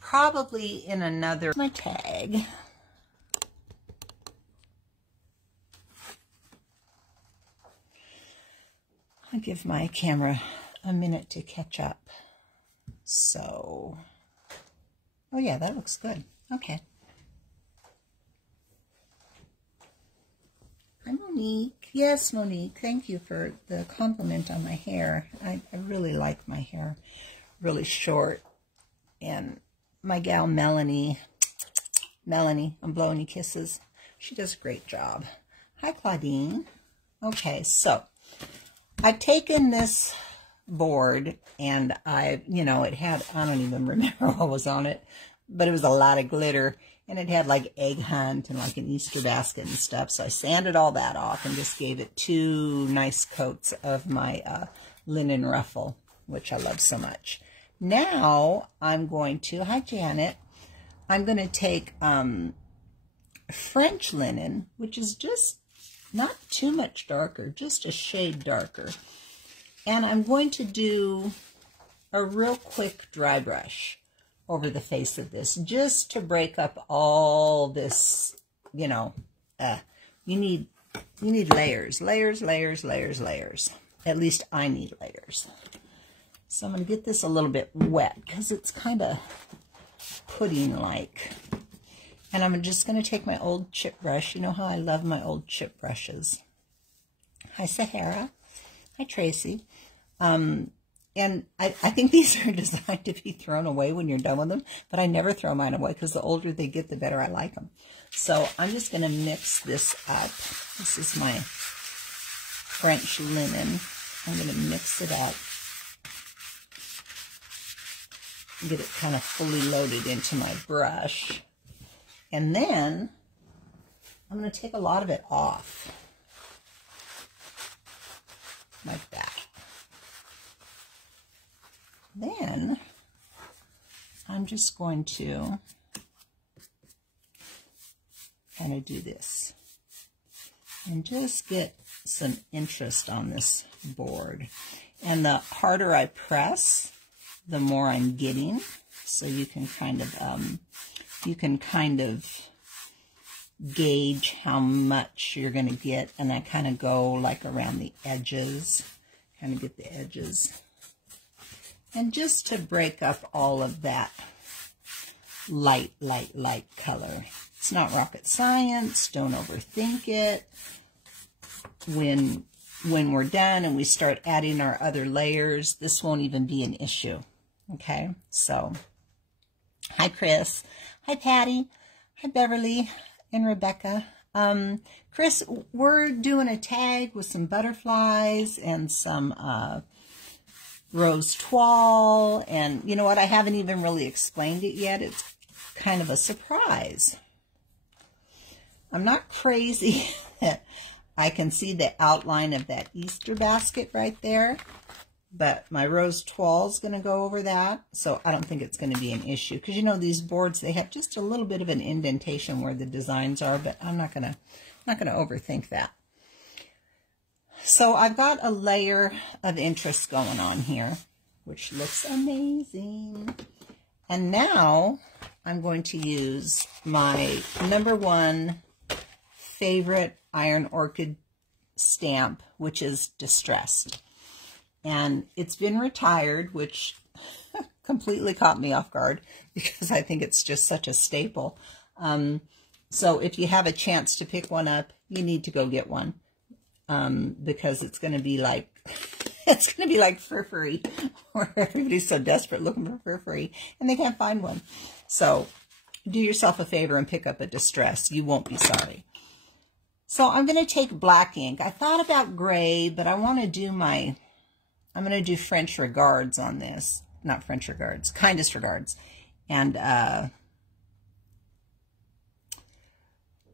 probably in another, my tag. I'll give my camera a minute to catch up. So, oh yeah, that looks good. Okay. Hi, Monique. Yes, Monique, thank you for the compliment on my hair. I really like my hair. Really short. And my gal Melanie, I'm blowing you kisses. She does a great job. Hi, Claudine. Okay, so I've taken this board and it had, I don't even remember what was on it, but it was a lot of glitter. And it had like egg hunt and like an Easter basket and stuff. So I sanded all that off and just gave it 2 nice coats of my linen ruffle, which I love so much. Now I'm going to, hi Janet, I'm going to take French linen, which is just not too much darker, just a shade darker. And I'm going to do a real quick dry brush over the face of this, just to break up all this, you need layers, layers, layers, layers, layers. At least I need layers. So I'm going to get this a little bit wet because it's kind of pudding-like. And I'm just going to take my old chip brush. You know how I love my old chip brushes. Hi, Sahara. Hi, Tracy. And I think these are designed to be thrown away when you're done with them, but I never throw mine away because the older they get, the better I like them. So I'm just going to mix this up. This is my French linen. I'm going to mix it up. Get it kind of fully loaded into my brush. And then I'm going to take a lot of it off. Like that. Then I'm just going to kind of do this and just get some interest on this board. And the harder I press, the more I'm getting. So you can kind of gauge how much you're going to get. And I kind of go like around the edges, kind of get the edges. And just to break up all of that light, light, light color. It's not rocket science. Don't overthink it. When we're done and we start adding our other layers, this won't even be an issue. Okay? So, hi, Chris. Hi, Patty. Hi, Beverly and Rebecca. Chris, we're doing a tag with some butterflies and some rose toile, and you know what, I haven't even really explained it yet. It's kind of a surprise. I'm not crazy. I can see the outline of that Easter basket right there, but my rose toile is going to go over that, so I don't think it's going to be an issue, because you know these boards, they have just a little bit of an indentation where the designs are, but I'm not going to overthink that. So I've got a layer of interest going on here, which looks amazing. And now I'm going to use my #1 favorite Iron Orchid stamp, which is Distressed. And it's been retired, which completely caught me off guard because I think it's just such a staple. So if you have a chance to pick one up, you need to go get one. Because it's going to be like, it's going to be like Furfury, where everybody's so desperate looking for Furfury, and they can't find one. So do yourself a favor and pick up a Distress. You won't be sorry. So I'm going to take black ink. I thought about gray, but I want to do I'm going to do French Regards on this. Not French Regards, Kindest Regards. And I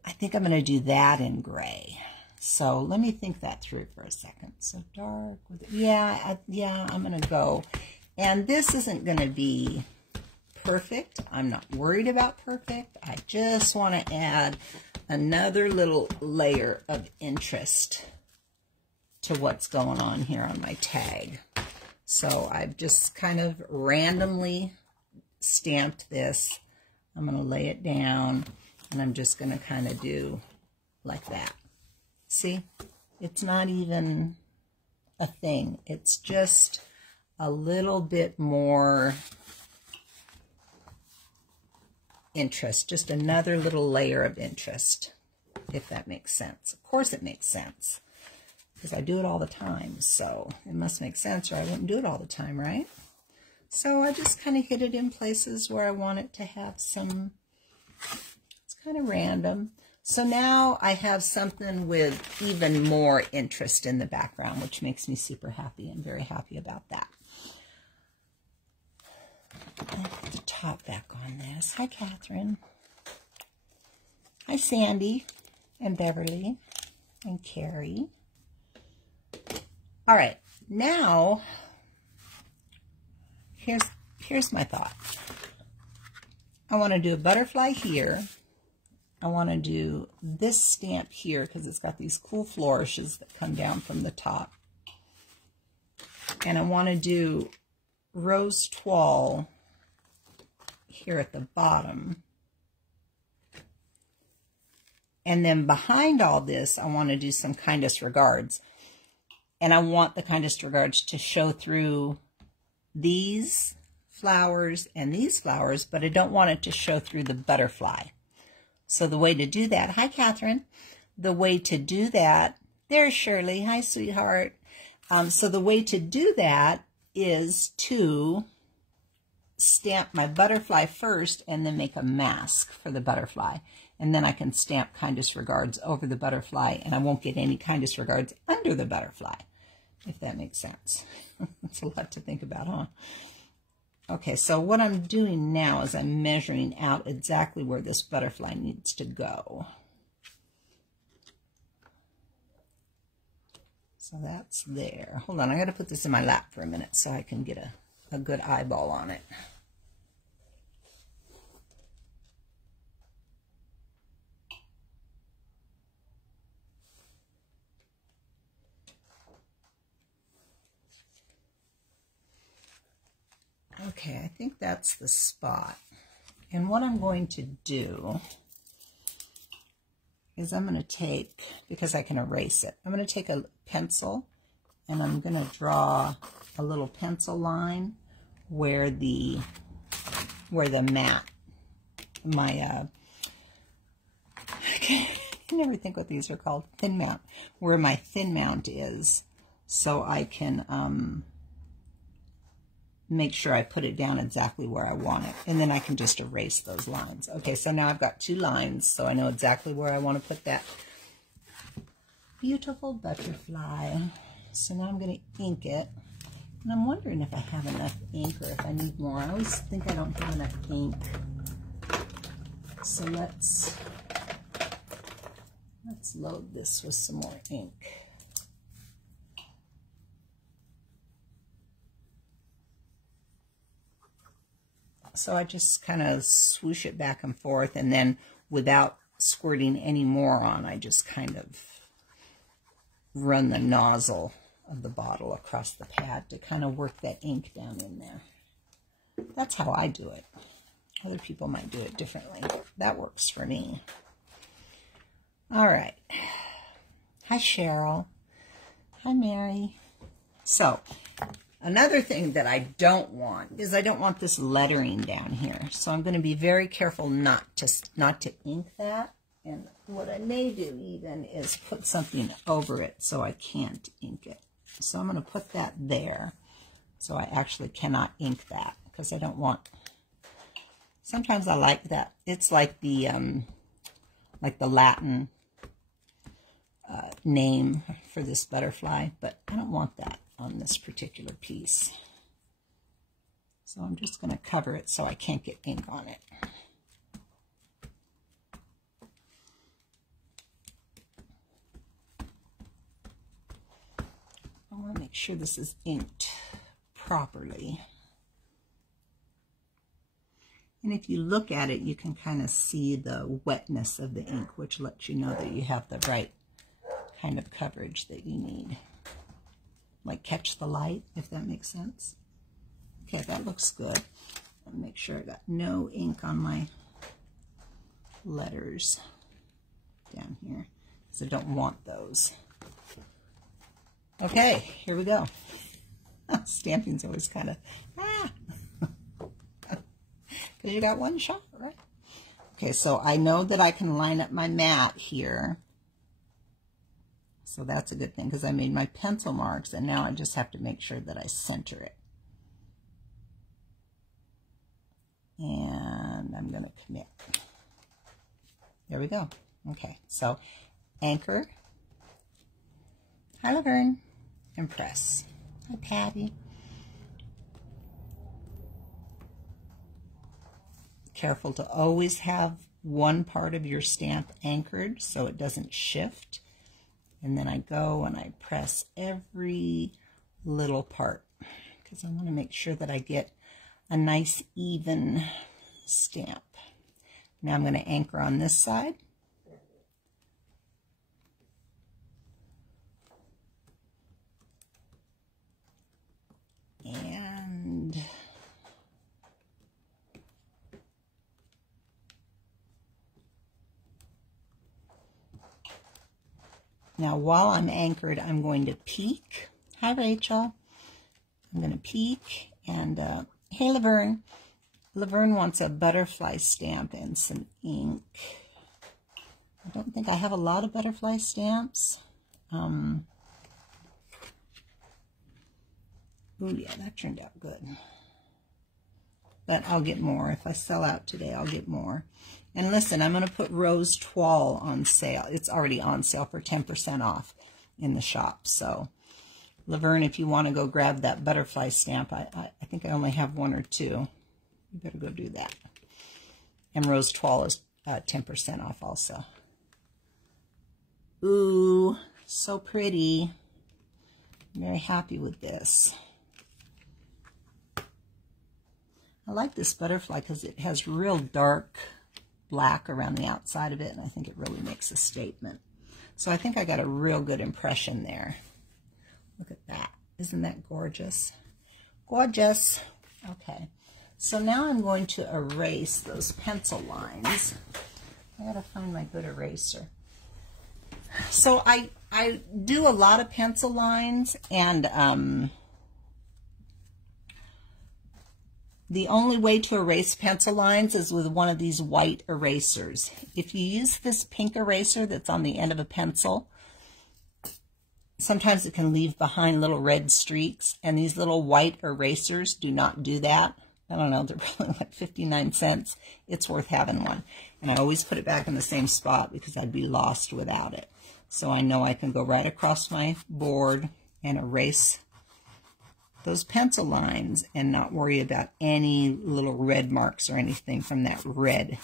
think I'm going to do that in gray. So let me think that through for a second. So dark with it. Yeah, I'm going to go. And this isn't going to be perfect. I'm not worried about perfect. I just want to add another little layer of interest to what's going on here on my tag. So I've just kind of randomly stamped this, I'm going to lay it down, and I'm just going to kind of do like that. See? It's not even a thing. It's just a little bit more interest, just another little layer of interest, if that makes sense. Of course it makes sense, because I do it all the time, so it must make sense or I wouldn't do it all the time, right? So I just kind of hit it in places where I want it to have some, it's kind of random. So now I have something with even more interest in the background, which makes me super happy and very happy about that. I put the top back on this. Hi, Catherine. Hi, Sandy and Beverly and Carrie. All right, now here's my thought. I want to do a butterfly here. I want to do this stamp here because it's got these cool flourishes that come down from the top. And I want to do rose toile here at the bottom. And then behind all this, I want to do some kindest regards. And I want the kindest regards to show through these flowers and these flowers, but I don't want it to show through the butterfly. So the way to do that, hi, Catherine. The way to do that, there's Shirley. Hi, sweetheart. So the way to do that is to stamp my butterfly first and then make a mask for the butterfly. And then I can stamp kindest regards over the butterfly, and I won't get any kindest regards under the butterfly, if that makes sense. It's a lot to think about, huh? Okay, so what I'm doing now is I'm measuring out exactly where this butterfly needs to go. So that's there. Hold on, I got to put this in my lap for a minute so I can get a good eyeball on it. Okay, I think that's the spot. And what I'm going to do is I'm going to take, because I can erase it, I'm going to take a pencil and I'm going to draw a little pencil line where the mat, I can never think what these are called, thin mount, where my thin mount is, so I can make sure I put it down exactly where I want it, and then I can just erase those lines. Okay, so now I've got 2 lines, so I know exactly where I want to put that beautiful butterfly. So now I'm going to ink it, and I'm wondering if I have enough ink or if I need more. I always think I don't have enough ink. So let's load this with some more ink. So I just kind of swoosh it back and forth, and then without squirting any more on, I just kind of run the nozzle of the bottle across the pad to kind of work that ink down in there. That's how I do it. Other people might do it differently. That works for me. All right. Hi, Cheryl. Hi, Mary. So another thing that I don't want is I don't want this lettering down here. So I'm going to be very careful not to ink that. And what I may do even is put something over it so I can't ink it. So I'm going to put that there so I actually cannot ink that because I don't want. Sometimes I like that. It's like the Latin name for this butterfly, but I don't want that on this particular piece. So I'm just going to cover it so I can't get ink on it. I want to make sure this is inked properly. And if you look at it, you can kind of see the wetness of the ink, which lets you know that you have the right kind of coverage that you need. Like catch the light, if that makes sense. Okay, that looks good. Make sure I got no ink on my letters down here, because I don't want those. Okay, here we go. Stamping's always kind of, because you got one shot, right? Okay, so I know that I can line up my mat here. So that's a good thing, because I made my pencil marks, and now I just have to make sure that I center it. And I'm going to commit. There we go. Okay, so anchor. Hi, Laverne. And press. Hi, Patty. Careful to always have one part of your stamp anchored so it doesn't shift. And then I go and I press every little part, because I want to make sure that I get a nice even stamp. Now I'm going to anchor on this side. And now while I'm anchored, I'm going to peek. Hi, Rachel. I'm going to peek and hey, Laverne. Laverne wants a butterfly stamp and some ink. I don't think I have a lot of butterfly stamps. Oh yeah, that turned out good. But I'll get more. If I sell out today, I'll get more. And listen, I'm going to put Rose Toile on sale. It's already on sale for 10% off in the shop. So Laverne, if you want to go grab that butterfly stamp, I think I only have one or two. You better go do that. And Rose Toile is 10% off also. Ooh, so pretty. I'm very happy with this. I like this butterfly because it has real dark black around the outside of it, and I think it really makes a statement. So I think I got a real good impression there. Look at that. Isn't that gorgeous? Gorgeous. Okay. So now I'm going to erase those pencil lines. I gotta find my good eraser. So I do a lot of pencil lines, and the only way to erase pencil lines is with one of these white erasers. If you use this pink eraser that's on the end of a pencil, sometimes it can leave behind little red streaks, and these little white erasers do not do that. I don't know, they're probably like 59 cents. It's worth having one. And I always put it back in the same spot because I'd be lost without it. So I know I can go right across my board and erase those pencil lines and not worry about any little red marks or anything from that red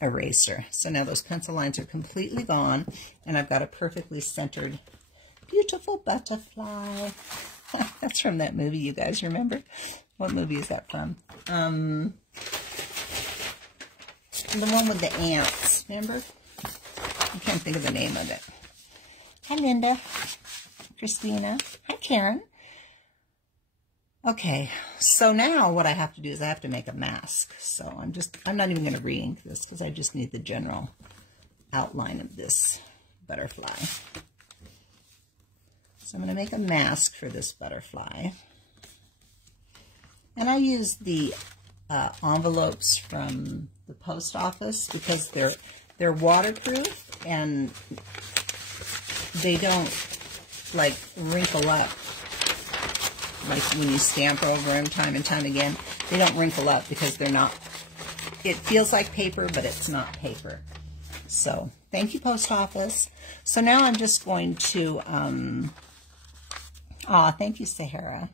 eraser. So now those pencil lines are completely gone, and I've got a perfectly centered, beautiful butterfly. That's from that movie, you guys remember? What movie is that from? The one with the ants, remember? I can't think of the name of it. Hi, Linda. Christina. Hi, Karen. Okay, so now what I have to do is I have to make a mask. So I'm not even going to re-ink this because I just need the general outline of this butterfly. So I'm going to make a mask for this butterfly. And I use the envelopes from the post office because they're waterproof and they don't like wrinkle up. Like when you stamp over them time and time again, they don't wrinkle up because they're not, it feels like paper, but it's not paper. So thank you, post office. So now I'm just going to, thank you, Sahara.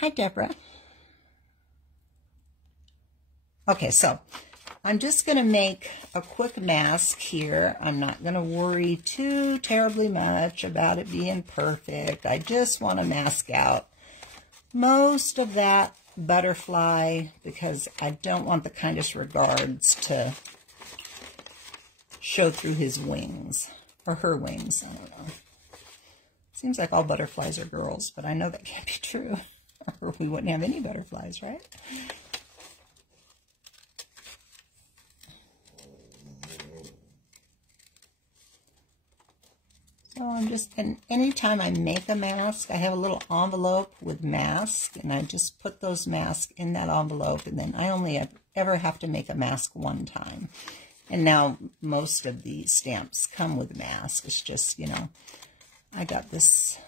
Hi, Deborah. Okay, so I'm just going to make a quick mask here. I'm not going to worry too terribly much about it being perfect. I just want to mask out most of that butterfly because I don't want the kindest regards to show through his wings, or her wings, I don't know. Seems like all butterflies are girls, but I know that can't be true. or we wouldn't have any butterflies, right? So I'm just, and anytime I make a mask, I have a little envelope with masks, and I just put those masks in that envelope, and then I only ever have to make a mask one time. And now most of these stamps come with masks. It's just, you know, I got this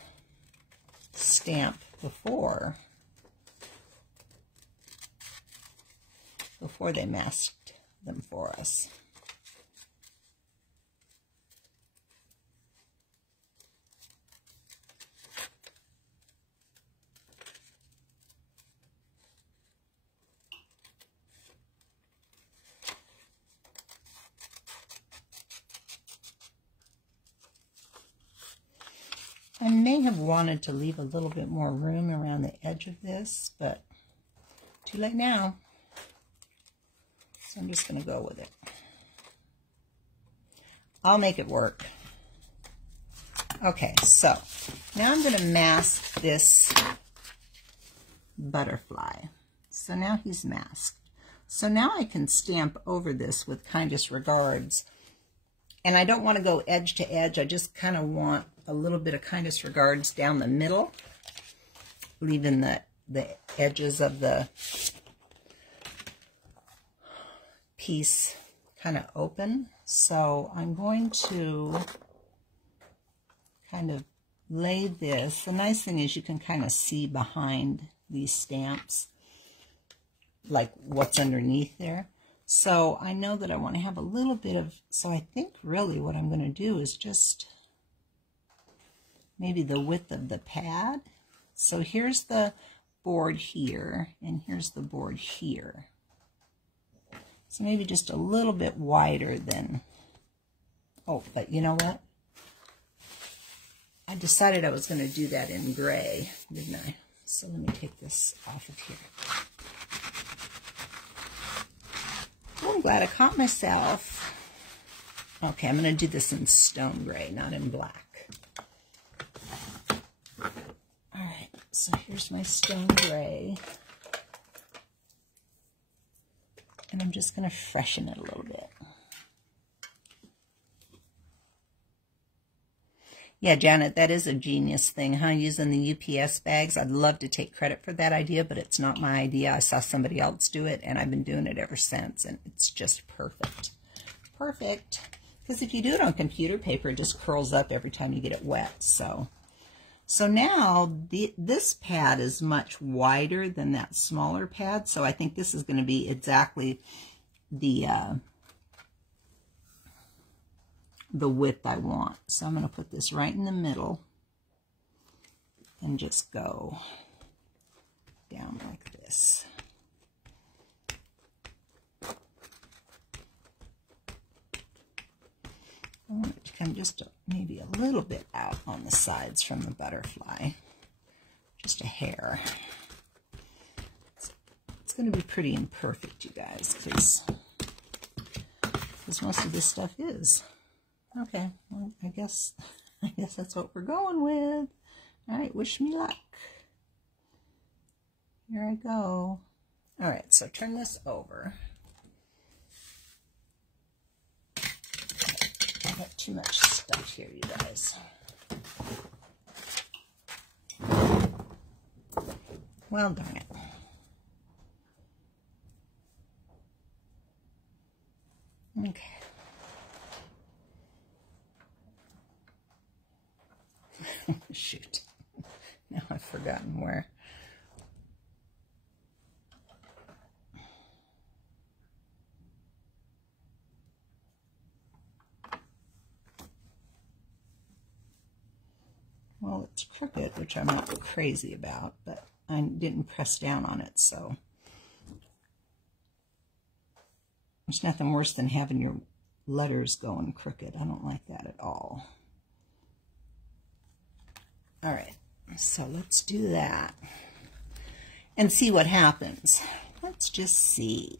stamp before they masked them for us. I may have wanted to leave a little bit more room around the edge of this, but too late now. So I'm just going to go with it. I'll make it work. Okay, so now I'm going to mask this butterfly. So now he's masked. So now I can stamp over this with kindest regards. And I don't want to go edge to edge. I just kind of want a little bit of kindest regards down the middle, leaving the edges of the piece kind of open. So I'm going to kind of lay this. The nice thing is you can kind of see behind these stamps, like what's underneath there. So I know that I want to have a little bit of, so I think really what I'm going to do is just maybe the width of the pad. So here's the board here, and here's the board here. So maybe just a little bit wider than, oh, but you know what? I decided I was going to do that in gray, didn't I? So let me take this off of here. Oh, I'm glad I caught myself. Okay, I'm going to do this in stone gray, not in black. Alright, so here's my stone gray. And I'm just going to freshen it a little bit. Yeah, Janet, that is a genius thing, huh? Using the UPS bags. I'd love to take credit for that idea, but it's not my idea. I saw somebody else do it, and I've been doing it ever since, and it's just perfect. Perfect. Because if you do it on computer paper, it just curls up every time you get it wet. So now this pad is much wider than that smaller pad, so I think this is going to be exactly the width I want. So I'm going to put this right in the middle and just go down like this. I want it to come just maybe a little bit out on the sides from the butterfly. Just a hair. It's going to be pretty imperfect, you guys, because most of this stuff is. Okay, well, I guess that's what we're going with. All right, wish me luck. Here I go. All right, so turn this over. I got too much stuff here, you guys. Well, darn it. Okay. Shoot. Now I've forgotten where. Well, it's crooked, which I'm not crazy about, but I didn't press down on it, so. There's nothing worse than having your letters going crooked. I don't like that at all. All right, so let's do that and see what happens. Let's just see.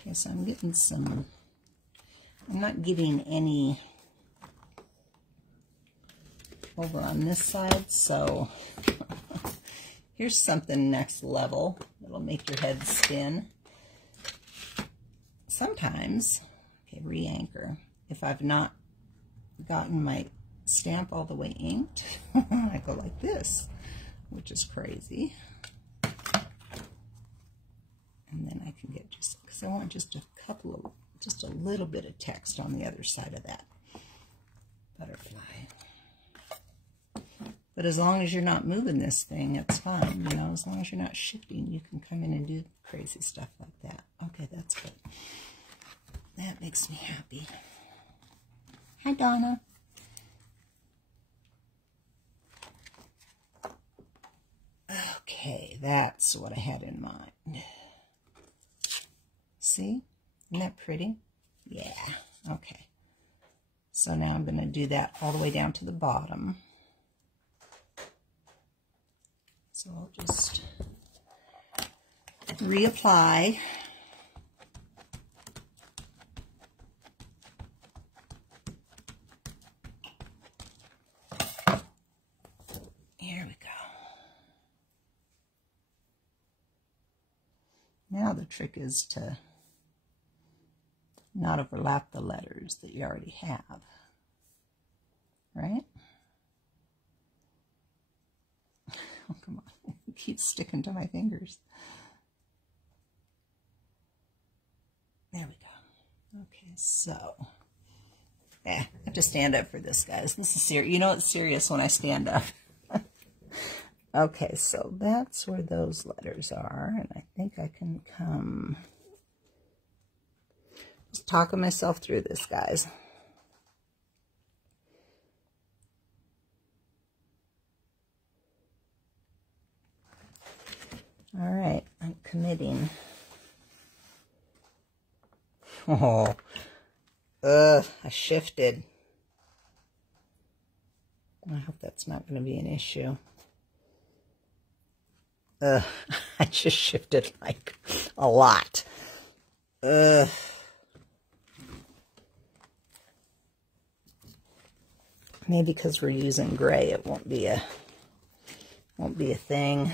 Okay, Okay, so I'm getting some, I'm not getting any over on this side, so here's something next level that'll make your head spin. Sometimes, okay, re-anchor, if I've not gotten my stamp all the way inked, I go like this, which is crazy. And then I can get just, because I want just a couple of, just a little bit of text on the other side of that butterfly. But as long as you're not moving this thing, it's fine. You know, as long as you're not shifting, you can come in and do crazy stuff like that. Okay, that's good. That makes me happy. Hi, Donna. Okay, that's what I had in mind. See? Isn't that pretty? Yeah. Okay. So now I'm going to do that all the way down to the bottom. So I'll just reapply. Here we go. Now the trick is to not overlap the letters that you already have, right? Oh, come on. It keeps sticking to my fingers. There we go. Okay, so, I have to stand up for this, guys. This is serious. You know it's serious when I stand up. Okay, so that's where those letters are, and I think I can come. Just talking myself through this, guys. All right, I'm committing. Oh, I shifted. I hope that's not going to be an issue. I just shifted like a lot. Maybe because we're using gray, it won't be a thing.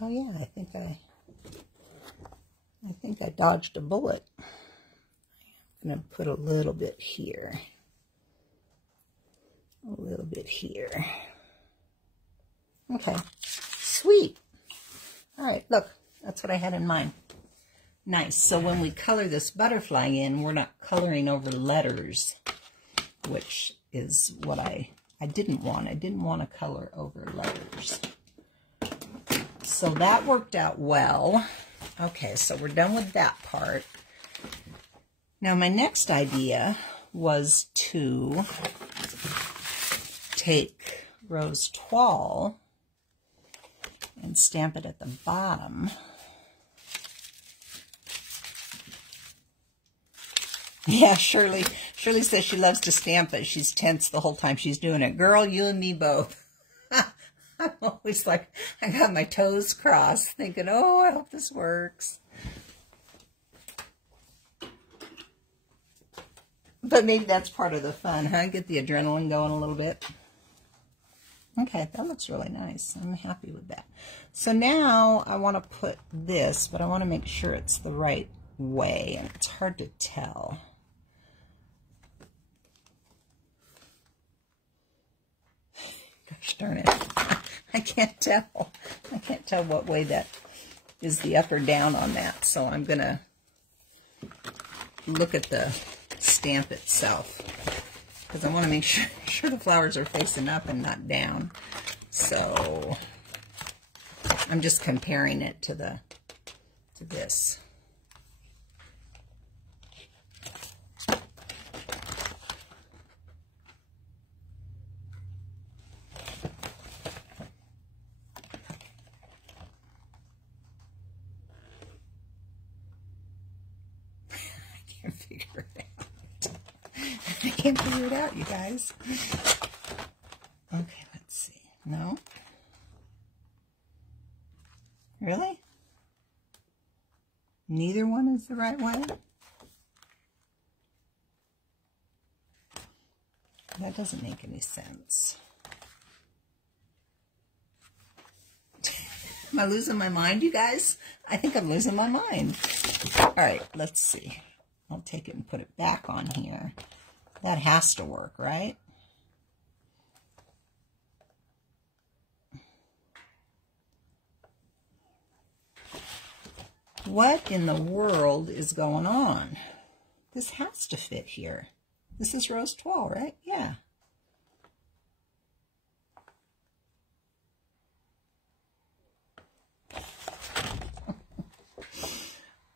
Oh yeah, I think I dodged a bullet. I'm going to put a little bit here. A little bit here. Okay, sweet. All right, look, that's what I had in mind. Nice. So when we color this butterfly in, we're not coloring over letters, which is what I didn't want. I didn't want to color over letters. So that worked out well. Okay, so we're done with that part. Now my next idea was to take Rose Toile and stamp it at the bottom. Yeah, Shirley says she loves to stamp, but she's tense the whole time she's doing it. Girl, you and me both. I'm always like, I got my toes crossed, thinking, oh, I hope this works. But maybe that's part of the fun, huh? Get the adrenaline going a little bit. Okay, that looks really nice. I'm happy with that. So now I want to put this, but I want to make sure it's the right way, and it's hard to tell. Gosh darn it. I can't tell. I can't tell what way that is the up or down on that. So I'm going to look at the stamp itself, because I want to make sure the flowers are facing up and not down. So I'm just comparing it to this. I can't figure it out, you guys. Okay, let's see. No? Neither one is the right way? That doesn't make any sense. Am I losing my mind, you guys? I think I'm losing my mind. All right, let's see. I'll take it and put it back on here. That has to work, right? What in the world is going on? This has to fit here. This is rose toile, right? Yeah.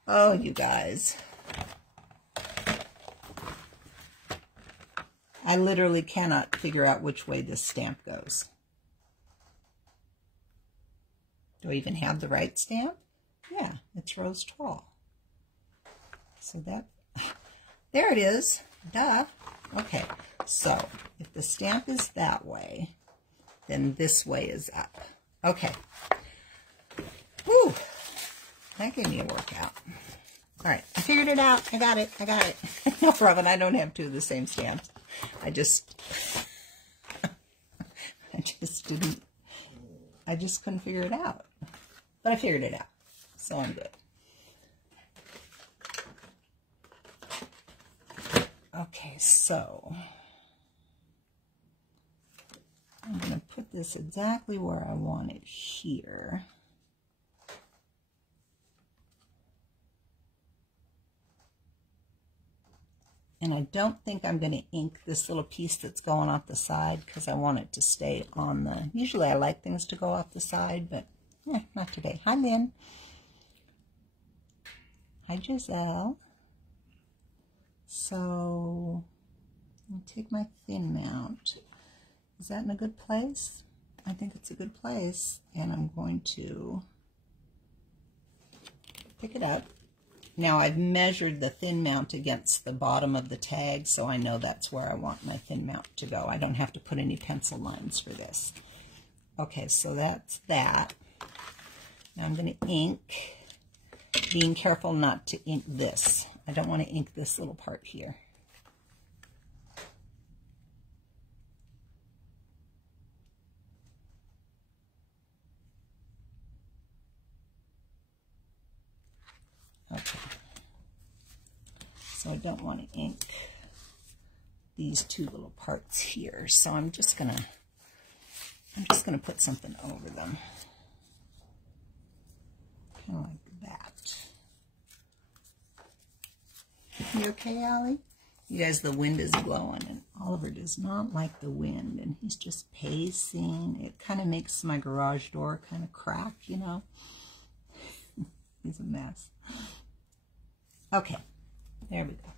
Oh, you guys. I literally cannot figure out which way this stamp goes. Do I even have the right stamp? Yeah, it's rose toile. So that, there it is. Duh. Okay, so if the stamp is that way, then this way is up. Okay. Whew. That gave me a workout. All right, I figured it out. I got it. I got it. No problem. I don't have two of the same stamps. I just couldn't figure it out. But I figured it out. So I'm good. Okay, so I'm going to put this exactly where I want it here. And I don't think I'm going to ink this little piece that's going off the side because I want it to stay on the... Usually I like things to go off the side, but not today. Hi, Lynn. Hi, Giselle. So I'll take my thin mount. Is that in a good place? I think it's a good place. And I'm going to pick it up. Now I've measured the thin mount against the bottom of the tag, so I know that's where I want my thin mount to go. I don't have to put any pencil lines for this. Okay, so that's that. Now I'm going to ink, being careful not to ink this. I don't want to ink this little part here. Okay. So I don't want to ink these two little parts here. So I'm just gonna put something over them. Kind of like that. You okay, Allie? You guys, the wind is blowing, and Oliver does not like the wind, and he's just pacing. It kind of makes my garage door kind of crack, you know. He's a mess. Okay, there we go.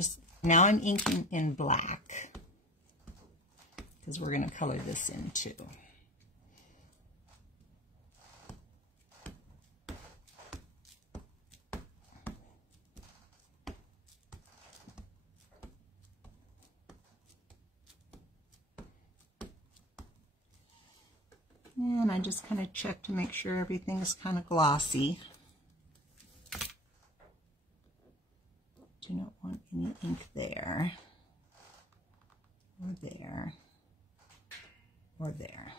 So now I'm inking in black because we're going to color this in too. And I just kind of check to make sure everything's kind of glossy. Do not want any ink there, or there, or there.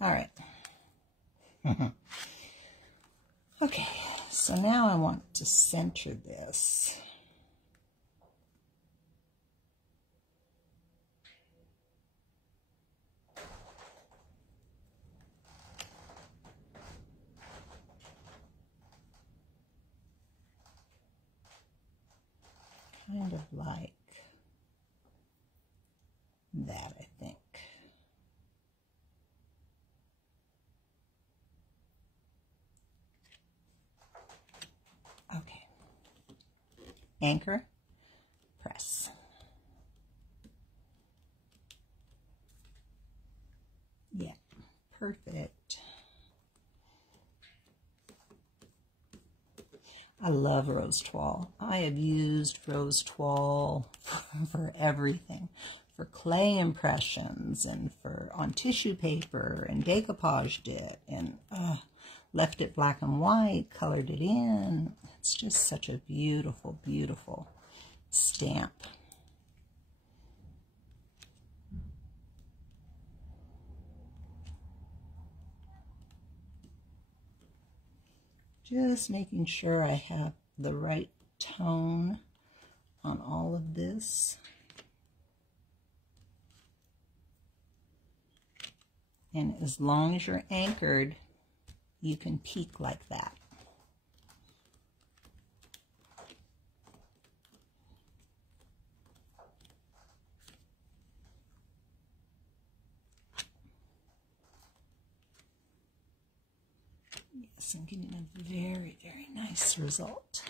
All right. Okay, so now I want to center this. Kind of like that, I think. Okay. Anchor, press. Yeah, perfect. I love rose toile. I have used rose toile for everything, for clay impressions and for on tissue paper, and decoupaged it, and left it black and white, colored it in. It's just such a beautiful, beautiful stamp. Just making sure I have the right tone on all of this. And as long as you're anchored, you can peek like that. Yes, I'm getting a very, very nice result.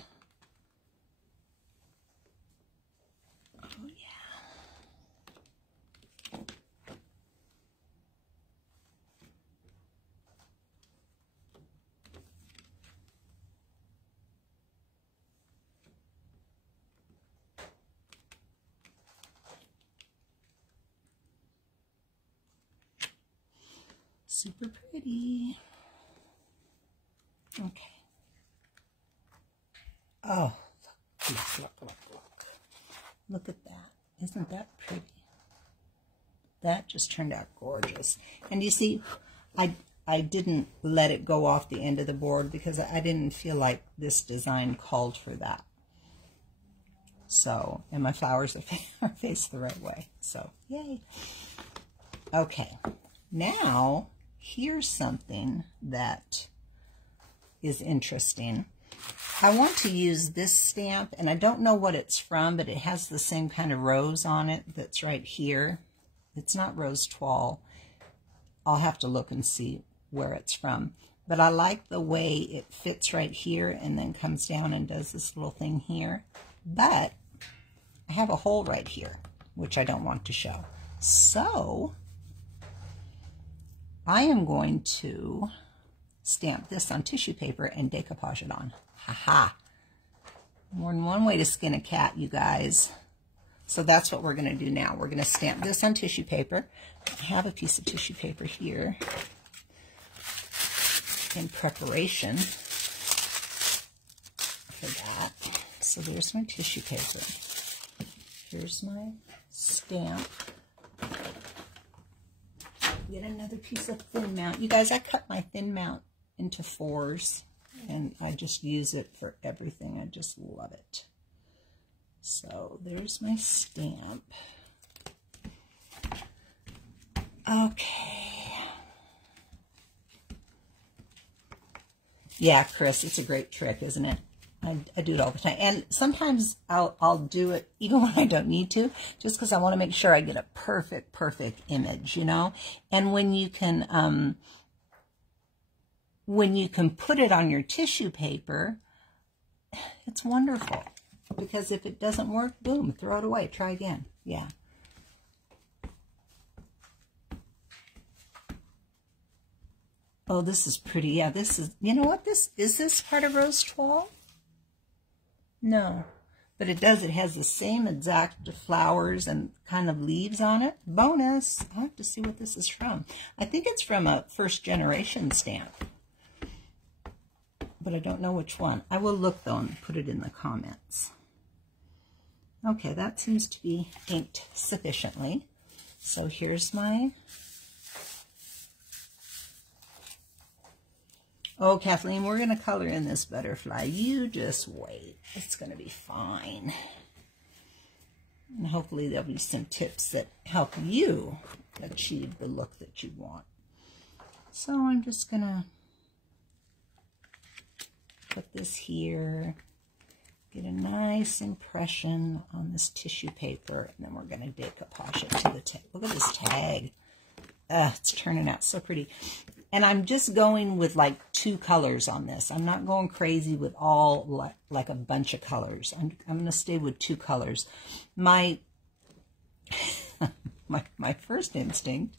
Oh, yeah. Super pretty. Okay. Oh, look. Look at that. Isn't that pretty? That just turned out gorgeous. And you see, I didn't let it go off the end of the board because I didn't feel like this design called for that. So, and my flowers are faced the right way. So, yay. Okay. Now, here's something that is interesting. I want to use this stamp, and I don't know what it's from, but it has the same kind of rose on it that's right here. It's not rose toile. I'll have to look and see where it's from. But I like the way it fits right here and then comes down and does this little thing here. But I have a hole right here, which I don't want to show. So I am going to stamp this on tissue paper and decoupage it on. Ha-ha. More than one way to skin a cat, you guys. So that's what we're going to do now. We're going to stamp this on tissue paper. I have a piece of tissue paper here in preparation for that. So there's my tissue paper. Here's my stamp. Get another piece of thin mount. You guys, I cut my thin mount into 4s, and I just use it for everything. I just love it. So there's my stamp. Okay. Yeah, Chris, it's a great trick, isn't it? I do it all the time. And sometimes I'll do it even when I don't need to, just because I want to make sure I get a perfect, perfect image, you know? And when you can put it on your tissue paper, it's wonderful. Because if it doesn't work, boom, throw it away. Try again. Yeah. Oh, this is pretty. Yeah, this is, you know what? Is this part of rose toile? No, but it does. It has the same exact flowers and kind of leaves on it. Bonus. I'll have to see what this is from. I think it's from a first generation stamp, but I don't know which one. I will look though and put it in the comments. Okay, that seems to be inked sufficiently. So here's my... Oh, Kathleen, we're going to color in this butterfly. You just wait. It's going to be fine. And hopefully there'll be some tips that help you achieve the look that you want. So I'm just going to put this here, get a nice impression on this tissue paper, and then we're going to decoupage it to the tag. Look at this tag. It's turning out so pretty. And I'm just going with like 2 colors on this. I'm not going crazy with all like a bunch of colors. I'm going to stay with 2 colors. My my first instinct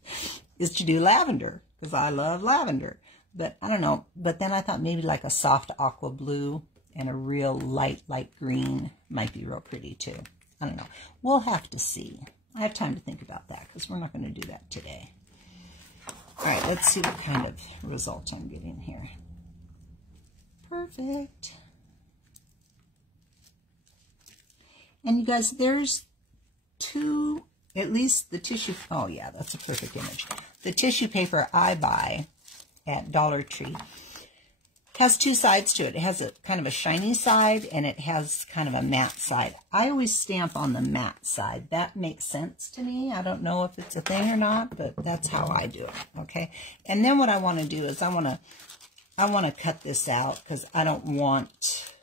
is to do lavender because I love lavender. But I don't know. But then I thought maybe like a soft aqua blue and a real light green might be real pretty too. I don't know. We'll have to see. I have time to think about that because we're not going to do that today. All right, let's see what kind of result I'm getting here. Perfect. And you guys, there's two, at least the tissue, oh yeah, that's a perfect image. The tissue paper I buy at Dollar Tree has two sides to it. It has a kind of a shiny side and it has kind of a matte side. I always stamp on the matte side. That makes sense to me. I don't know if it's a thing or not, but that's how I do it, okay? And then what I want to do is I want to cut this out because I don't want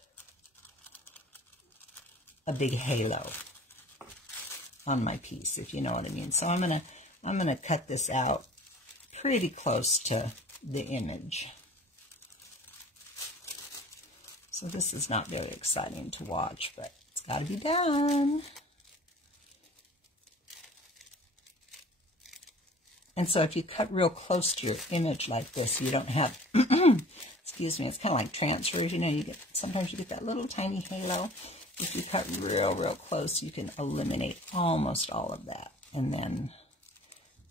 a big halo on my piece, if you know what I mean. So I'm gonna cut this out pretty close to the image. So this is not very exciting to watch, but it's got to be done. And so if you cut real close to your image like this, you don't have, excuse me, it's kind of like transfers, you know, you get, sometimes you get that little tiny halo. If you cut real close, you can eliminate almost all of that. And then,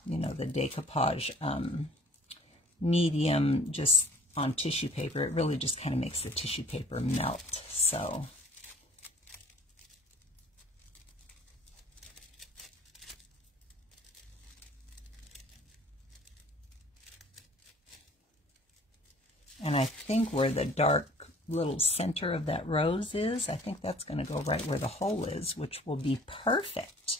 you know, the decoupage medium just on tissue paper, it really just kind of makes the tissue paper melt. So and I think where the dark little center of that rose is, I think that's going to go right where the hole is, which will be perfect,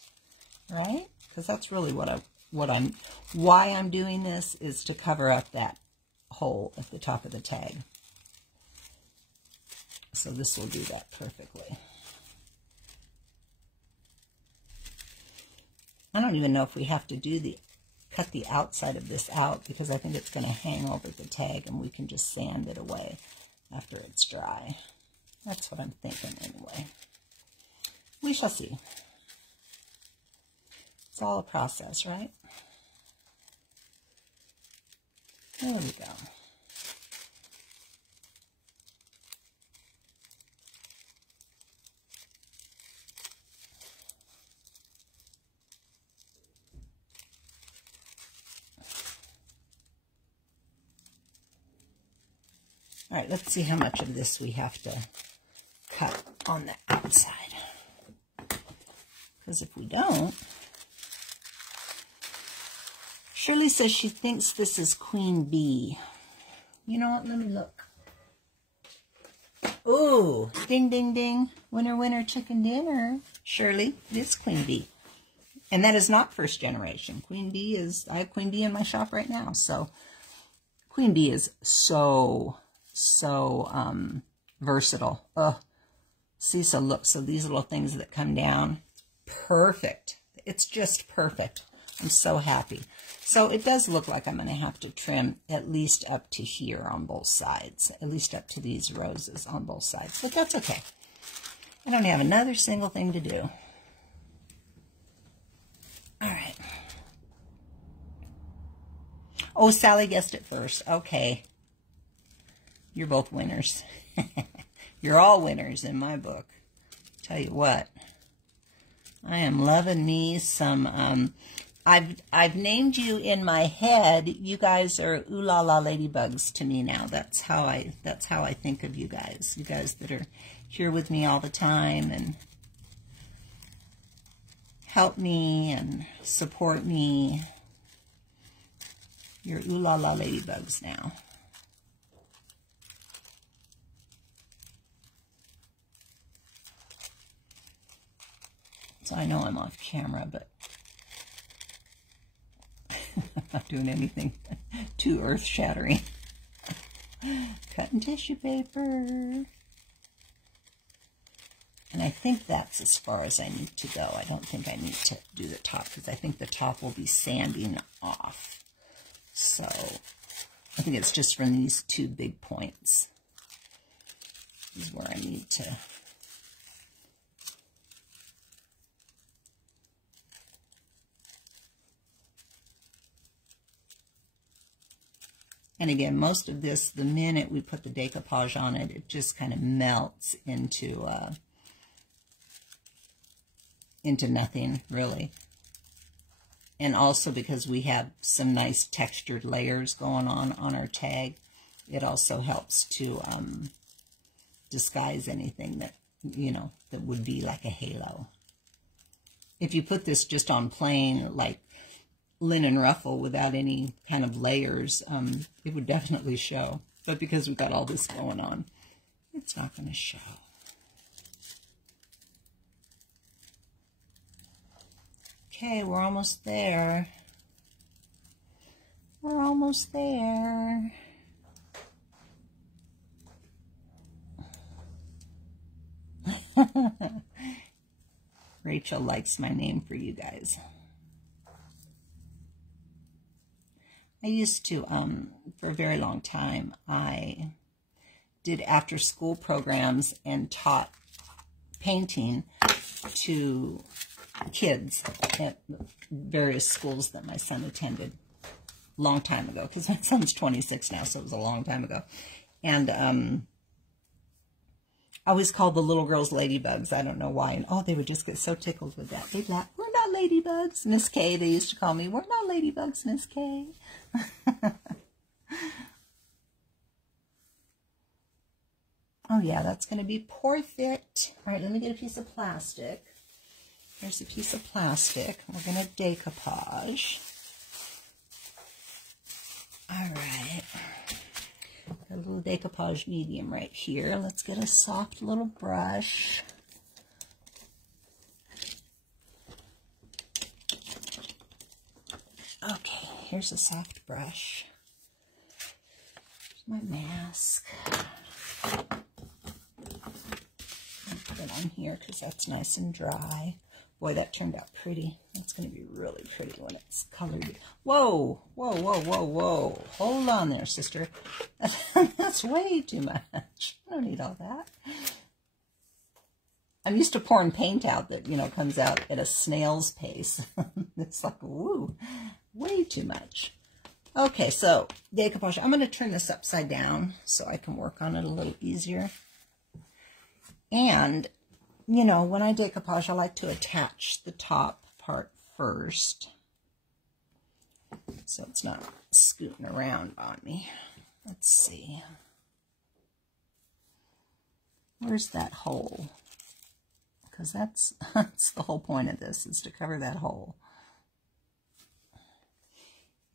right? Because that's really why I'm doing this is to cover up that hole at the top of the tag. So this will do that perfectly. I don't even know if we have to do cut the outside of this out because I think it's going to hang over the tag and we can just sand it away after it's dry. That's what I'm thinking anyway. We shall see. It's all a process, right? There we go. All right, let's see how much of this we have to cut on the outside. Because if we don't, Shirley says she thinks this is Queen Bee. You know what? Let me look. Ooh, ding, ding, ding. Winner, winner, chicken dinner. Shirley, it is Queen Bee. And that is not first generation. Queen Bee is, I have Queen Bee in my shop right now. So Queen Bee is so versatile. See, so look, so these little things that come down, perfect. It's just perfect. I'm so happy. So it does look like I'm going to have to trim at least up to here on both sides, at least up to these roses on both sides, but that's okay. I don't have another single thing to do. All right. Oh, Sally guessed it first. Okay. You're both winners. You're all winners in my book. Tell you what, I am loving me some, I've named you in my head. You guys are ooh la la ladybugs to me now. That's how I think of you guys. You guys that are here with me all the time and help me and support me. You're ooh la la ladybugs now. So I know I'm off camera, but I'm not doing anything too earth-shattering. Cutting tissue paper. And I think that's as far as I need to go. I don't think I need to do the top because I think the top will be sanding off. So I think it's just from these two big points is where I need to. And again, most of this, the minute we put the decoupage on it, it just kind of melts into nothing, really. And also because we have some nice textured layers going on our tag, it also helps to disguise anything that, you know, that would be like a halo. If you put this just on plain, like linen ruffle without any kind of layers, it would definitely show. But because we've got all this going on, it's not going to show. Okay, we're almost there. We're almost there. Rachel likes my name for you guys. I used to, for a very long time, I did after-school programs and taught painting to kids at various schools that my son attended a long time ago, because my son's 26 now, so it was a long time ago. And I always called the little girls ladybugs. I don't know why. And oh, they would just get so tickled with that. They'd laugh, "We're not ladybugs, Miss K." They used to call me, "We're not ladybugs, Miss K." Oh yeah, that's going to be perfect. All right, let me get a piece of plastic. Here's a piece of plastic. We're going to decoupage. All right. Got a little decoupage medium right here. Let's get a soft little brush. Okay, here's a soft brush. Here's my mask. I'll put it on here because that's nice and dry. Boy, that turned out pretty. That's going to be really pretty when it's colored. Whoa, whoa, whoa, whoa, whoa. Hold on there, sister. That's way too much. I don't need all that. I'm used to pouring paint out that, you know, comes out at a snail's pace. It's like, woo, way too much. Okay, so decoupage. I'm going to turn this upside down so I can work on it a little easier. And, you know, when I decoupage, I like to attach the top part first, so it's not scooting around on me. Let's see. Where's that hole? Because that's the whole point of this, is to cover that hole.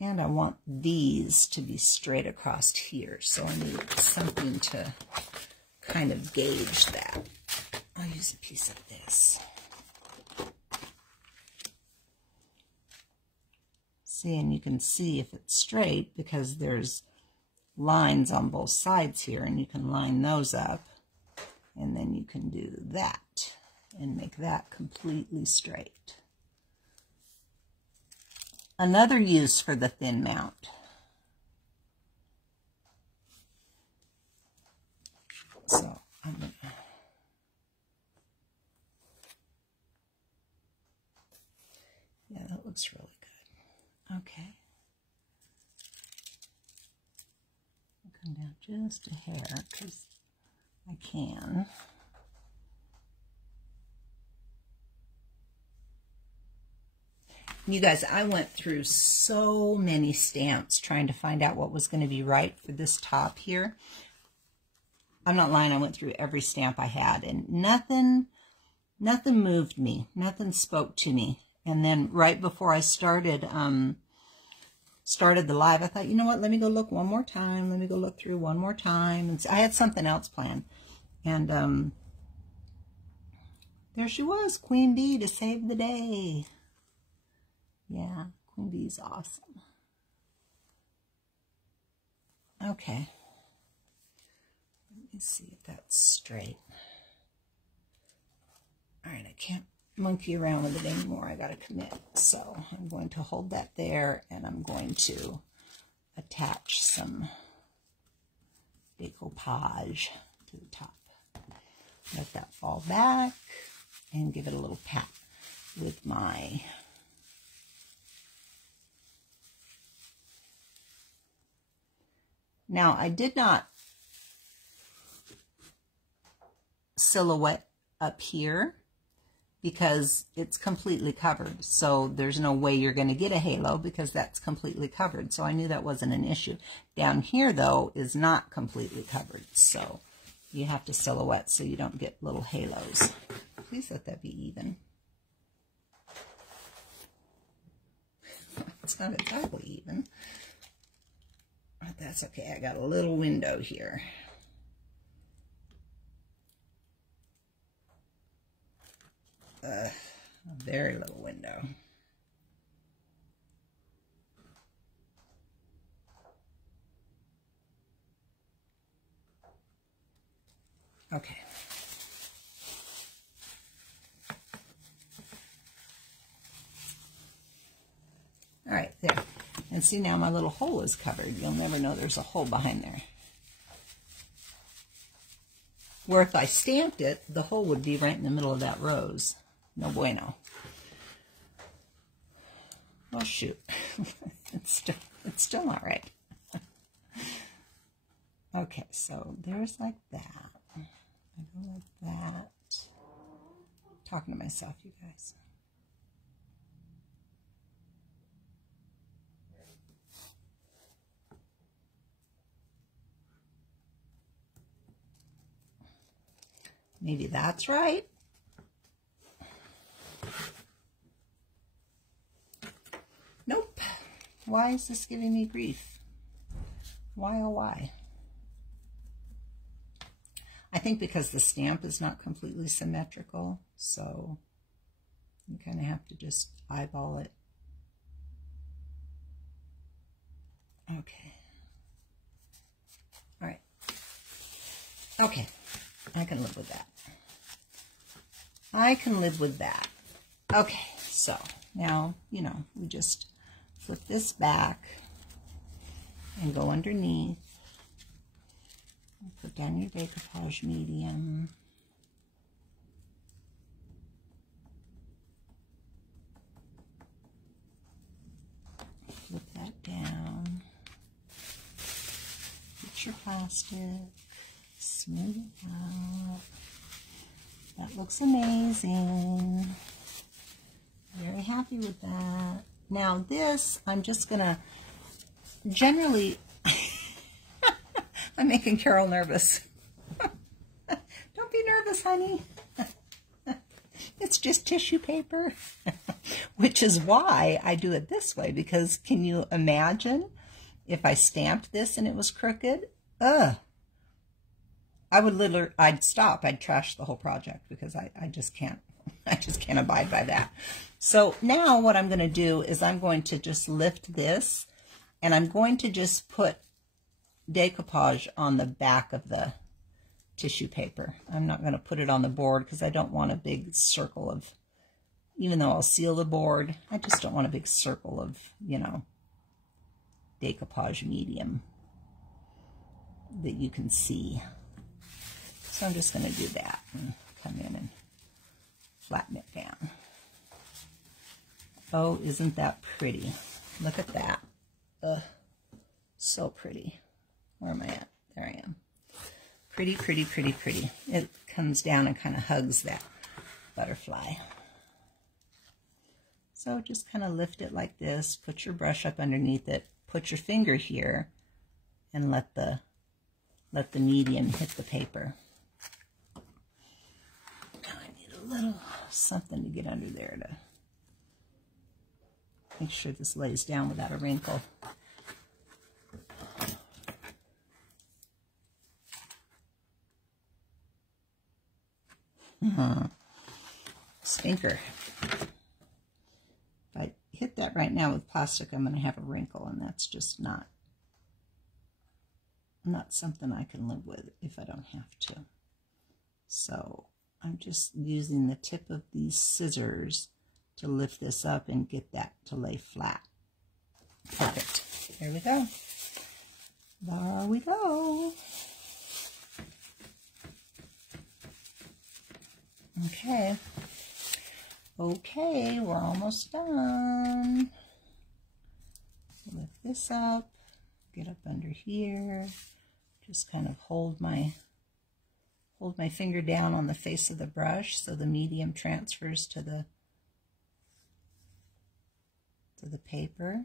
And I want these to be straight across here, so I need something to kind of gauge that. I'll use a piece of this. See, and you can see if it's straight because there's lines on both sides here, and you can line those up, and then you can do that and make that completely straight. Another use for the thin mount. So I'm gonna, yeah, that looks really good. Okay. I'll come down just a hair because I can. You guys, I went through so many stamps trying to find out what was going to be right for this top here. I'm not lying, I went through every stamp I had, and nothing moved me. Nothing spoke to me. And then right before I started the live, I thought, you know what, let me go look one more time. Let me go look through one more time. And I had something else planned. And there she was, Queen Bee, to save the day. Yeah, Queen Bee's awesome. Okay. Let me see if that's straight. All right, I can't monkey around with it anymore. I got to commit. So I'm going to hold that there, and I'm going to attach some decoupage to the top. Let that fall back and give it a little pat with my Now, I did not silhouette up here because it's completely covered. So there's no way you're going to get a halo because that's completely covered. So I knew that wasn't an issue. Down here, though, is not completely covered. So you have to silhouette so you don't get little halos. Please let that be even. It's not exactly even. But that's okay. I got a little window here. A very little window. Okay. All right, there. And see, now my little hole is covered. You'll never know there's a hole behind there. Where if I stamped it, the hole would be right in the middle of that rose. No bueno. Well, shoot. It's still not right. Okay, so there's like that. I go like that. Talking to myself, you guys. Maybe that's right. Nope. Why is this giving me grief? Why, oh why? I think because the stamp is not completely symmetrical, so you kind of have to just eyeball it. Okay. All right. Okay. I can live with that. I can live with that. Okay, so now, you know, we just flip this back and go underneath. Put down your decoupage medium. Flip that down. Get your plastic. Smooth it out. That looks amazing. Very happy with that. Now this, I'm just gonna, generally, I'm making Carol nervous. Don't be nervous, honey. It's just tissue paper, which is why I do it this way, because can you imagine if I stamped this and it was crooked? Ugh. I would literally, I'd stop, I'd trash the whole project because I just can't abide by that. So now what I'm going to do is I'm going to just lift this and I'm going to just put decoupage on the back of the tissue paper. I'm not going to put it on the board because I don't want a big circle of, even though I'll seal the board, I just don't want a big circle of, you know, decoupage medium that you can see. So I'm just going to do that and come in and flatten it down. Oh, isn't that pretty? Look at that. Ugh, so pretty. Where am I at? There I am. Pretty, pretty, pretty, pretty. It comes down and kind of hugs that butterfly. So just kind of lift it like this. Put your brush up underneath it. Put your finger here and let the medium hit the paper. Little something to get under there to make sure this lays down without a wrinkle. Stinker. If I hit that right now with plastic, I'm going to have a wrinkle, and that's just not something I can live with if I don't have to. So I'm just using the tip of these scissors to lift this up and get that to lay flat. Perfect. There we go. There we go. Okay. Okay, we're almost done. Lift this up, get up under here, just kind of hold hold my finger down on the face of the brush so the medium transfers to the paper.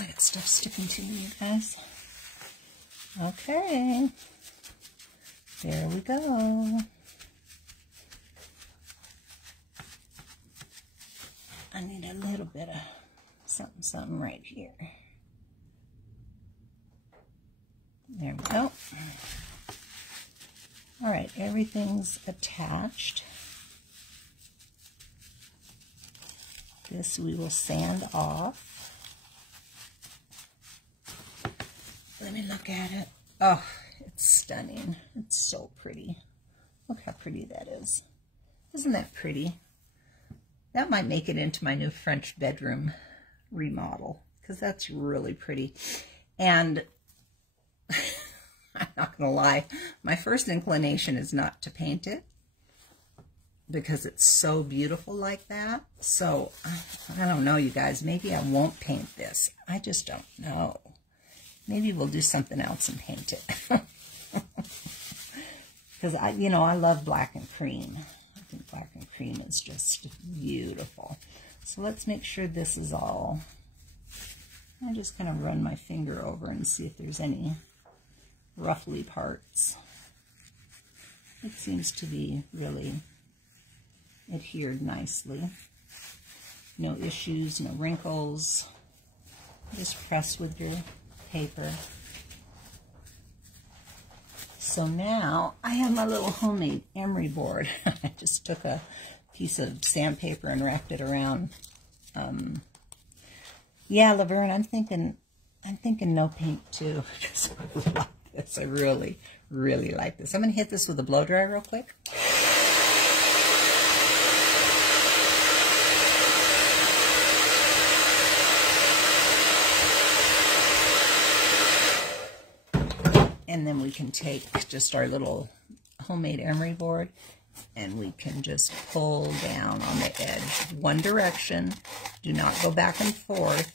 I got stuff sticking to me, you guys. Okay. There we go. I need a little bit of something right here. There we go. All right, everything's attached. This we will sand off. Let me look at it. Oh, it's stunning. It's so pretty. Look how pretty that is. Isn't that pretty? That might make it into my new French bedroom remodel, because that's really pretty. And I'm not going to lie, my first inclination is not to paint it, because it's so beautiful like that. So, I don't know, you guys. Maybe I won't paint this. I just don't know. Maybe we'll do something else and paint it. Because, I love black and cream. I think black and cream is just beautiful. So let's make sure this is all. I just kind of run my finger over and see if there's any ruffly parts. It seems to be really adhered nicely. No issues, no wrinkles. Just press with your paper. So now I have my little homemade emery board. I just took a piece of sandpaper and wrapped it around. Yeah, Laverne, I'm thinking no paint too. Because I like this. I really, really like this. I'm going to hit this with a blow dryer real quick. And then we can take just our little homemade emery board and we can just pull down on the edge. One direction. Do not go back and forth.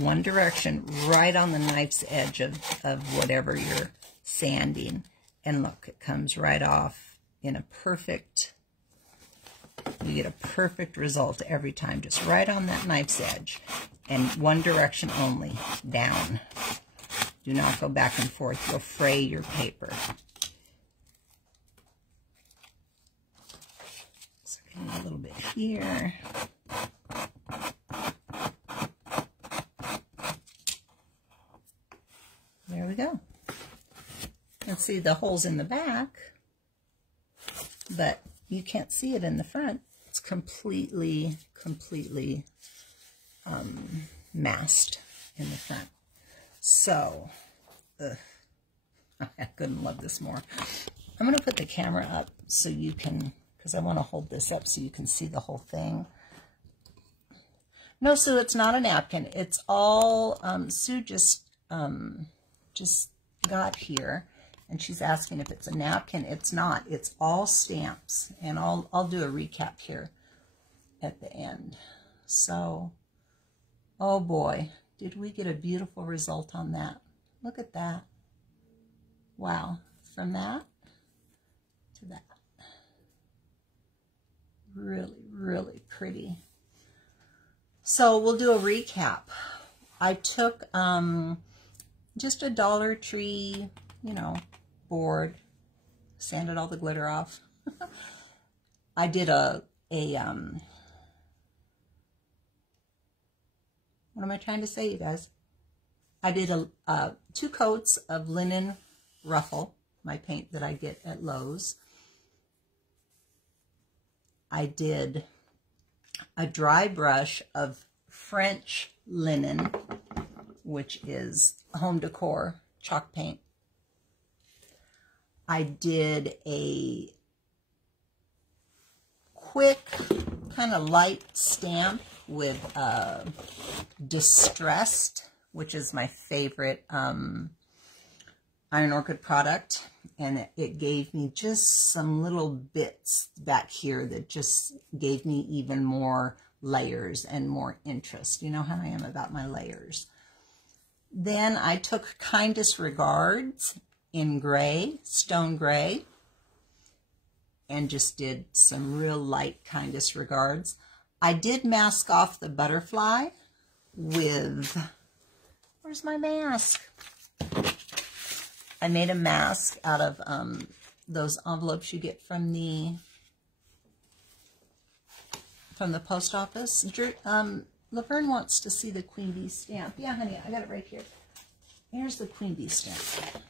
One direction, right on the knife's edge of whatever you're sanding. And look, it comes right off in a perfect, you get a perfect result every time. Just right on that knife's edge. And one direction only, down. Do not go back and forth. You'll fray your paper. So a little bit here. There we go. And see the holes in the back, but you can't see it in the front. It's completely masked in the front. So, I couldn't love this more. I'm going to put the camera up so you can, because I want to hold this up so you can see the whole thing. No, Sue, it's not a napkin. It's all, Sue just got here, and she's asking if it's a napkin. It's not. It's all stamps, and I'll do a recap here at the end. So, oh boy. Did we get a beautiful result on that? Look at that. Wow. From that to that. Really, really pretty. So we'll do a recap. I took just a Dollar Tree, board, sanded all the glitter off. I did what am I trying to say, you guys? I did 2 coats of linen ruffle, my paint that I get at Lowe's. I did a dry brush of French linen, which is home decor chalk paint. I did a quick, kind of light stamp with Distressed, which is my favorite Iron Orchid product. And it gave me just some little bits back here that just gave me even more layers and more interest. You know how I am about my layers. Then I took Kindest Regards in gray, stone gray, and just did some real light Kindest Regards. I did mask off the butterfly with, where's my mask? I made a mask out of those envelopes you get from the post office. Laverne wants to see the Queen Bee stamp. Yeah, honey, I got it right here. Here's the Queen Bee stamp.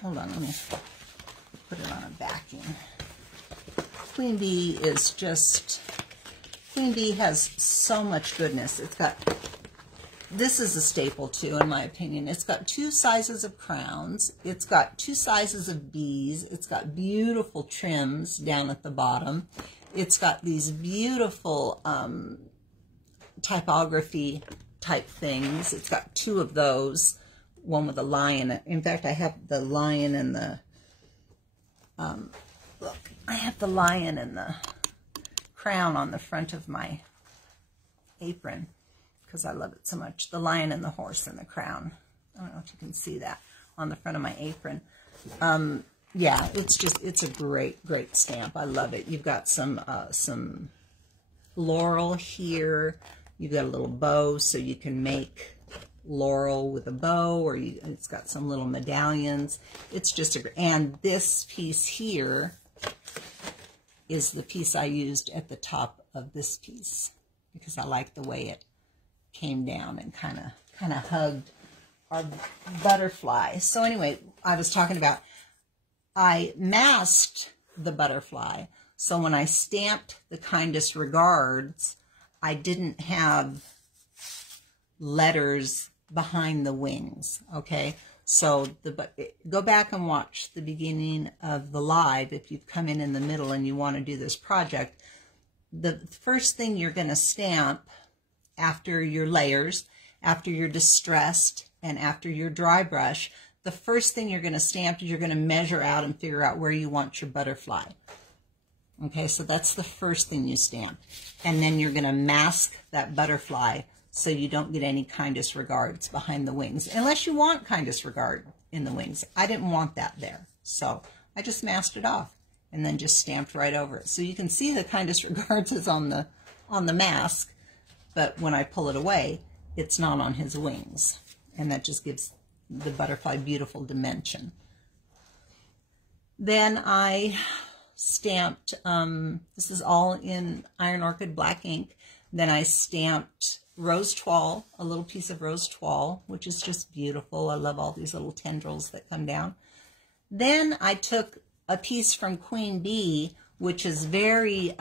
Hold on, let me put it on a backing. Queen Bee is just, Queen Bee has so much goodness. It's got, this is a staple too, in my opinion. It's got 2 sizes of crowns. It's got 2 sizes of bees. It's got beautiful trims down at the bottom. It's got these beautiful typography type things. It's got 2 of those, one with a lion. In fact, I have the lion and the, look, I have the lion and the crown on the front of my apron because I love it so much. The lion and the horse and the crown. I don't know if you can see that on the front of my apron. Yeah, it's a great, great stamp. I love it. You've got some laurel here. You've got a little bow, so you can make laurel with a bow, or it's got some little medallions. It's just and this piece here is the piece I used at the top of this piece because I like the way it came down and kind of hugged our butterfly. So anyway, I was talking about, I masked the butterfly. So when I stamped the Kindest Regards, I didn't have letters behind the wings, okay? So go back and watch the beginning of the live if you've come in the middle and you want to do this project. The first thing you're going to stamp after your layers, after your Distressed, and after your dry brush, the first thing you're going to stamp is you're going to measure out and figure out where you want your butterfly. Okay, so that's the first thing you stamp. And then you're going to mask that butterfly so you don't get any Kindest Regards behind the wings. Unless you want Kindest Regard in the wings. I didn't want that there. So I just masked it off and then just stamped right over it. So you can see the Kindest Regards is on the mask, but when I pull it away, it's not on his wings. And that just gives the butterfly beautiful dimension. Then I stamped, this is all in Iron Orchid black ink. Then I stamped rose toile, a little piece of rose toile, which is just beautiful. I love all these little tendrils that come down. Then I took a piece from Queen Bee, which is very,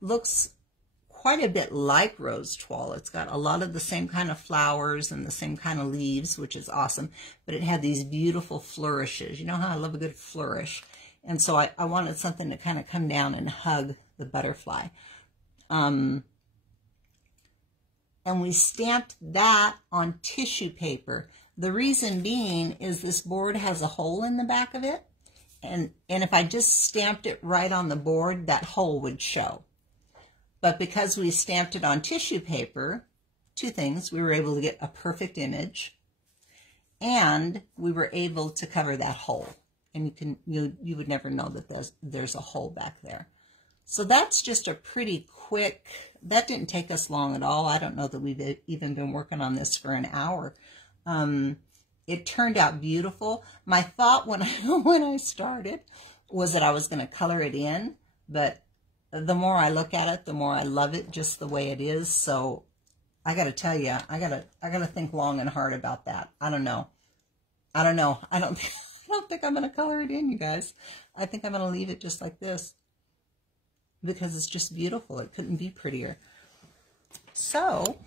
looks quite a bit like rose toile. It's got a lot of the same kind of flowers and the same kind of leaves, which is awesome. But it had these beautiful flourishes. You know how I love a good flourish. And so I wanted something to kind of come down and hug the butterfly. And we stamped that on tissue paper. The reason being is this board has a hole in the back of it. And if I just stamped it right on the board, that hole would show. But because we stamped it on tissue paper, 2 things, we were able to get a perfect image, and we were able to cover that hole. And you would never know that there's a hole back there. So that's just a pretty quick, that didn't take us long at all. I don't know that we've even been working on this for an hour. It turned out beautiful. My thought when I started was that I was going to color it in, but the more I look at it, the more I love it just the way it is. So I got to tell you, I gotta think long and hard about that. I don't know. I don't think I'm going to color it in, you guys. I think I'm going to leave it just like this because it's just beautiful. It couldn't be prettier. So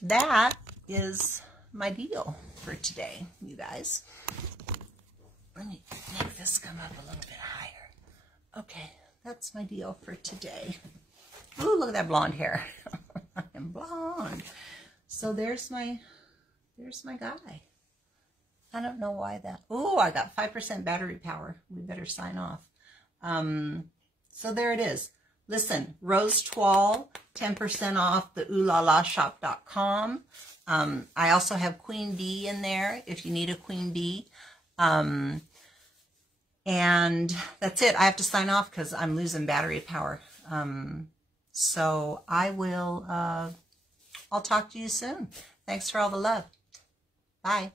that is my deal for today, you guys. Let me make this come up a little bit higher. Okay, that's my deal for today. Ooh, look at that blonde hair. I am blonde. So there's my guy. I don't know why that. Ooh, I got 5% battery power. We better sign off. So there it is. Listen, Rose Toile, 10% off the oolalashop.com. I also have Queen Bee in there if you need a Queen Bee. And that's it. I have to sign off because I'm losing battery power. So I will, I'll talk to you soon. Thanks for all the love. Bye.